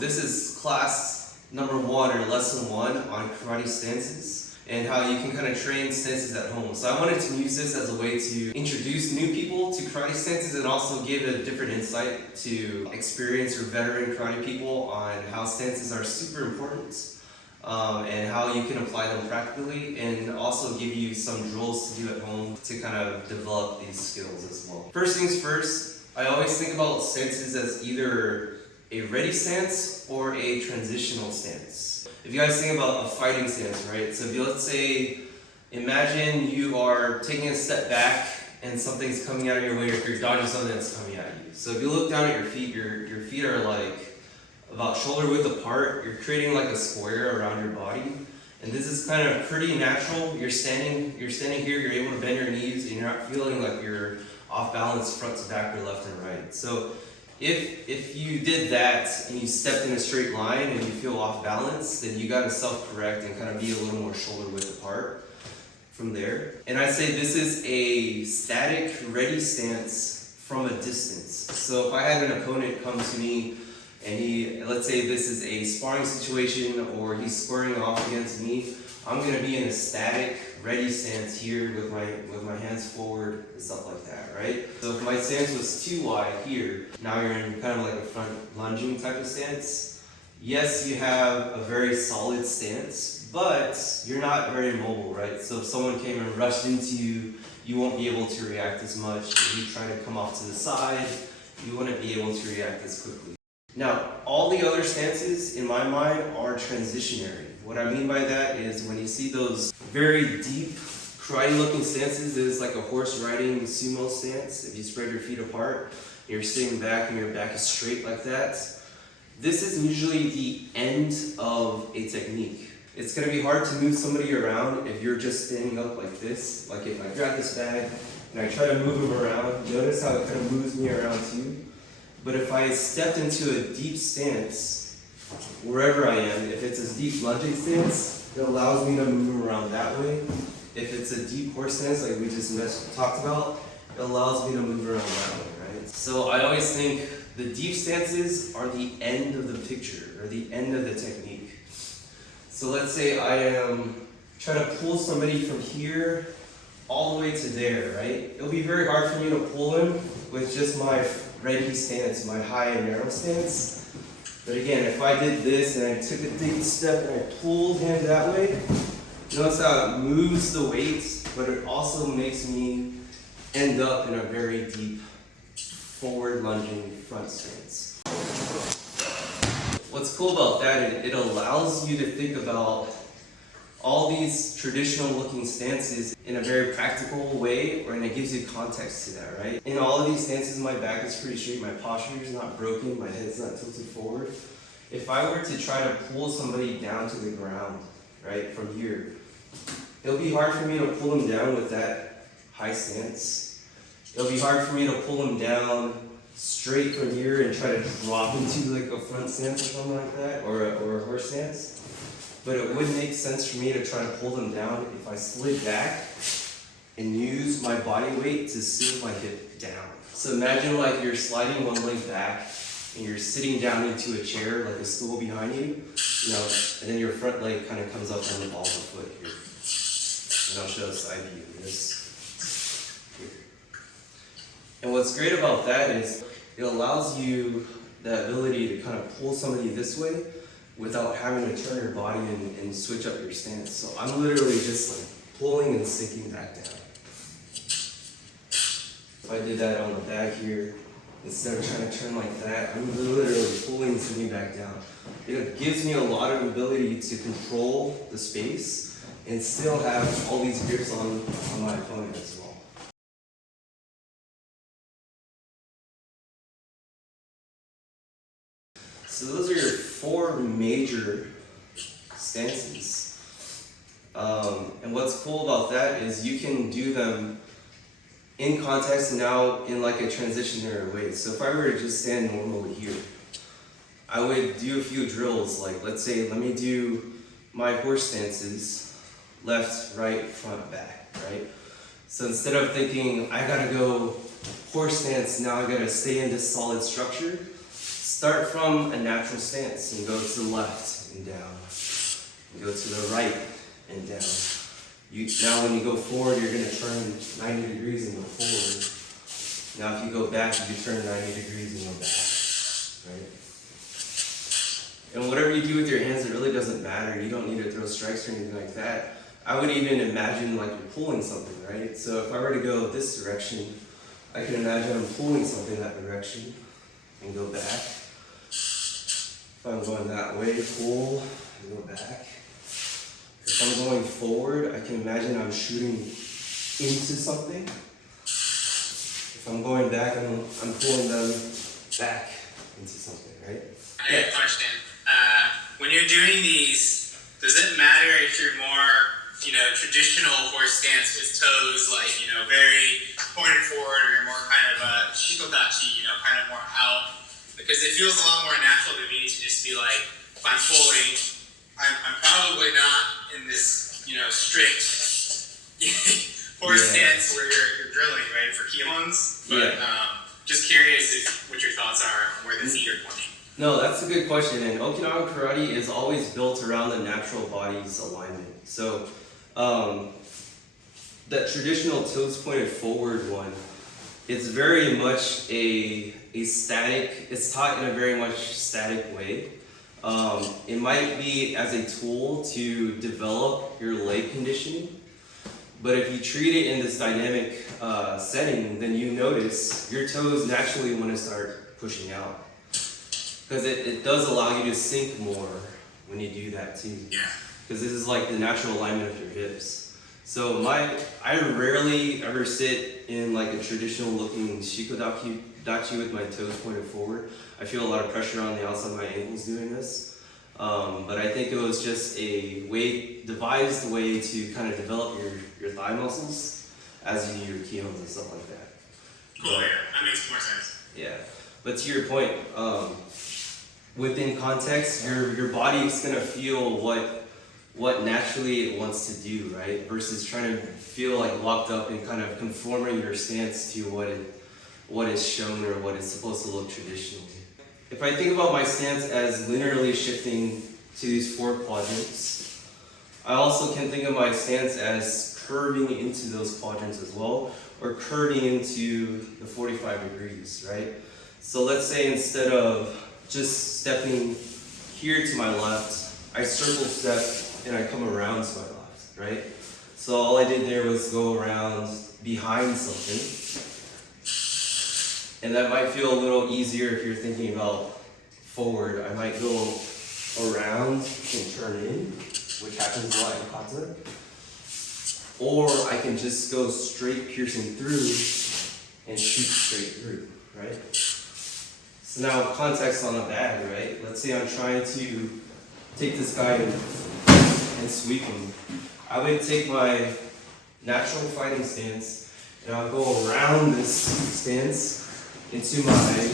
this is class number 1 or lesson 1 on karate stances and how you can kind of train stances at home. So I wanted to use this as a way to introduce new people to karate stances and also give a different insight to experienced or veteran karate people on how stances are super important and how you can apply them practically, and also give you some drills to do at home to kind of develop these skills as well. First things first, I always think about stances as either a ready stance or a transitional stance. If you guys think about a fighting stance, right? So if you, let's say, imagine you are taking a step back and something's coming out of your way, or you're dodging something that's coming at you. So if you look down at your feet, your feet are like about shoulder width apart. You're creating like a square around your body. And this is kind of pretty natural. You're standing here, you're able to bend your knees, and you're not feeling like you're off balance front to back or left and right. So if you did that and you stepped in a straight line and you feel off balance, then you got to self-correct and kind of be a little more shoulder width apart from there. And I'd say this is a static, ready stance from a distance. So if I had an opponent come to me and let's say this is a sparring situation or he's squaring off against me, I'm going to be in a static, ready stance here with my hands forward and stuff like that, right? So if my stance was too wide here, now you're in kind of like a front lunging type of stance. Yes, you have a very solid stance, but you're not very mobile, right? So if someone came and rushed into you, you won't be able to react as much. If you try to come off to the side, you wouldn't be able to react as quickly. Now, all the other stances in my mind are transitionary. What I mean by that is when you see those very deep karate looking stances, it's like a horse riding sumo stance. If you spread your feet apart, you're sitting back and your back is straight like that. This is usually the end of a technique. It's going to be hard to move somebody around if you're just standing up like this. Like if I grab this bag and I try to move him around, notice how it kind of moves me around too. But if I stepped into a deep stance, wherever I am, if it's a deep lunging stance, it allows me to move around that way. If it's a deep horse stance, like we just talked about, it allows me to move around that way, right? So I always think the deep stances are the end of the picture, or the end of the technique. So let's say I am trying to pull somebody from here all the way to there, right? It'll be very hard for me to pull him with just my ready stance, my high and narrow stance. But again, if I did this and I took a deep step and I pulled him that way, notice how it moves the weight, but it also makes me end up in a very deep forward lunging front stance. What's cool about that is it allows you to think about all these traditional looking stances in a very practical way, and it gives you context to that, right? In all of these stances, my back is pretty straight, my posture is not broken, my head's not tilted forward. If I were to try to pull somebody down to the ground, right, from here, it'll be hard for me to pull them down with that high stance. It'll be hard for me to pull them down straight from here and try to drop into like a front stance or something like that, or a horse stance. But it would make sense for me to try to pull them down if I slid back and use my body weight to sink my hip down. So imagine like you're sliding one leg back and you're sitting down into a chair, like a stool behind you, and then your front leg kind of comes up on the ball of the foot here. And I'll show a side view of this here. And what's great about that is it allows you the ability to kind of pull somebody this way without having to turn your body and switch up your stance. So I'm literally just like pulling and sinking back down. If I did that on the back here, instead of trying to turn like that, I'm literally pulling and sinking back down. It gives me a lot of ability to control the space and still have all these grips on my opponent as well. So those are your 4 major stances. And what's cool about that is you can do them in context and now in like a transitionary way. So if I were to just stand normally here, I would do a few drills, like let's say, let me do my horse stances, left, right, front, back, right? So instead of thinking, I gotta go horse stance, now I gotta stay in this solid structure. Start from a natural stance and go to the left and down. And go to the right and down. Now when you go forward, you're going to turn 90 degrees and go forward. Now if you go back, you turn 90 degrees and go back. Right? And whatever you do with your hands, it really doesn't matter. You don't need to throw strikes or anything like that. I would even imagine like you're pulling something, right? So if I were to go this direction, I can imagine I'm pulling something that direction and go back. If I'm going that way, pull and go back. If I'm going forward, I can imagine I'm shooting into something. If I'm going back, I'm pulling them back into something, right? I have a question. When you're doing these, does it matter if you're more, traditional horse stance with toes, like, very pointed forward, or you're more kind of shikodachi, kind of more out? Because it feels a lot more natural to me to just be like, if I'm pulling, I'm probably not in this, strict horse stance where you're drilling, right, for kihons. But just curious what your thoughts are on where the feet are pointing. No, that's a good question. And Okinawan karate is always built around the natural body's alignment. So that traditional toes pointed forward one, it's very much a static, it's taught in a very much static way. It might be as a tool to develop your leg conditioning, but if you treat it in this dynamic setting, then you notice your toes naturally want to start pushing out. Because it does allow you to sink more when you do that too. Yeah. Because this is like the natural alignment of your hips. So I rarely ever sit in like a traditional looking shikodachi with my toes pointed forward. I feel a lot of pressure on the outside of my ankles doing this. But I think it was just a devised way to kind of develop your thigh muscles as you do your kihons and stuff like that. Cool, yeah, that makes more sense. Yeah, but to your point, within context, your body's gonna feel what naturally it wants to do, right? Versus trying to feel like locked up and kind of conforming your stance to what is shown or what is supposed to look traditionally. If I think about my stance as linearly shifting to these 4 quadrants, I also can think of my stance as curving into those quadrants as well, or curving into the 45 degrees, right? So let's say instead of just stepping here to my left, I circle step and I come around to my left, right? So all I did there was go around behind something. And that might feel a little easier if you're thinking about forward. I might go around and turn in, which happens a lot in kata. Or I can just go straight piercing through and shoot straight through, right? So now context on the bag, right? Let's say I'm trying to take this guy and sweep him. I would take my natural fighting stance and I'll go around this stance into my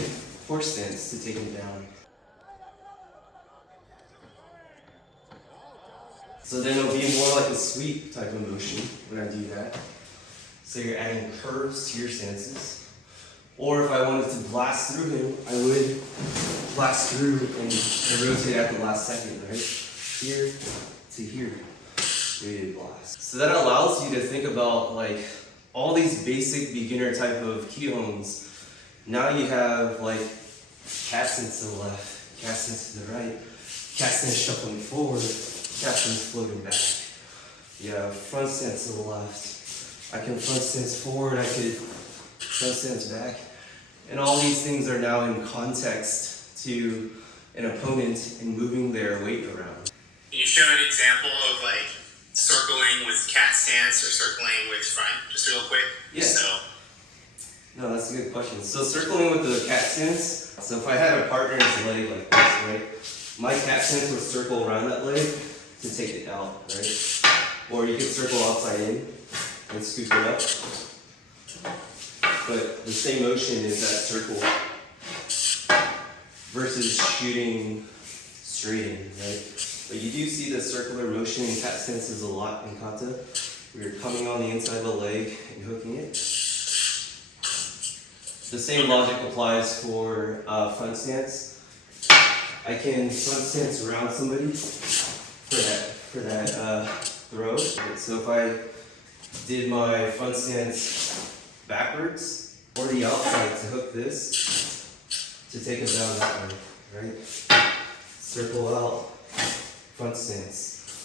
horse stance to take him down. So then it'll be more like a sweep type of motion when I do that. So you're adding curves to your stances. Or if I wanted to blast through him, I would blast through and rotate at the last second, right? Here to here, we blast. So that allows you to think about like all these basic beginner type of kihons. Now you have like cat stance to the left, cat stance to the right, cat stance shuffling forward, cat stance floating back. You have front stance to the left. I can front stance forward, I could front stance back. And all these things are now in context to an opponent and moving their weight around. Can you show an example of like circling with cat stance or circling with front, just real quick? Yeah. So. No, that's a good question. So circling with the cat stance, so if I had a partner's leg like this, right, my cat stance would circle around that leg to take it out, right? Or you could circle outside in and scoop it up. But the same motion is that circle versus shooting straight in, right? But you do see the circular motion in cat stances a lot in kata, where you're coming on the inside of the leg and hooking it. The same logic applies for front stance. I can front stance around somebody for that throw. Right, so if I did my front stance backwards or the outside to hook this, to take it down that way, right? Circle out, front stance.